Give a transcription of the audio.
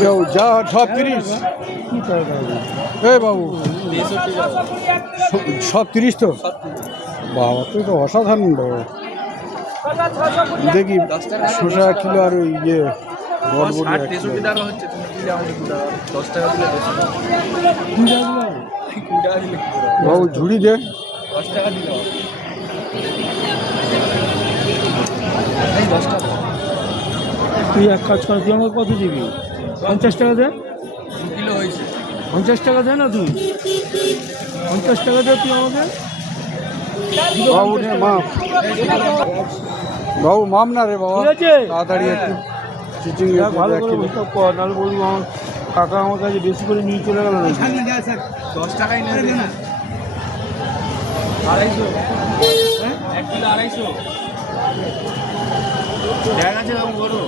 কেউ যা সব 30 এই বাবু সব 30 তো বাবা তুই তো অসাধারণ বাবা দেখি শসা কিলো আর ওই ইয়ে বরবটি বাবু ঝুড়ি দে তুই এক কাজ কর তুই আমাকে কত দিবি 50 টাকা দে 50 টাকা দে না তুই 50 টাকা দে তুই আমাকে বাবু নে মাপ বাবু মাপ না রে বাবা ঠিক আছে তাড়াতাড়ি একটু চিচিং ভালো করে হিসাব কর নাহলে বলবি আমার কাকা আমার কাছে বেশি করে নিয়ে চলে গেল না 10 টাকাই নেবে 250 1 কিলো 250 ব্যাগ আছে দাম বলো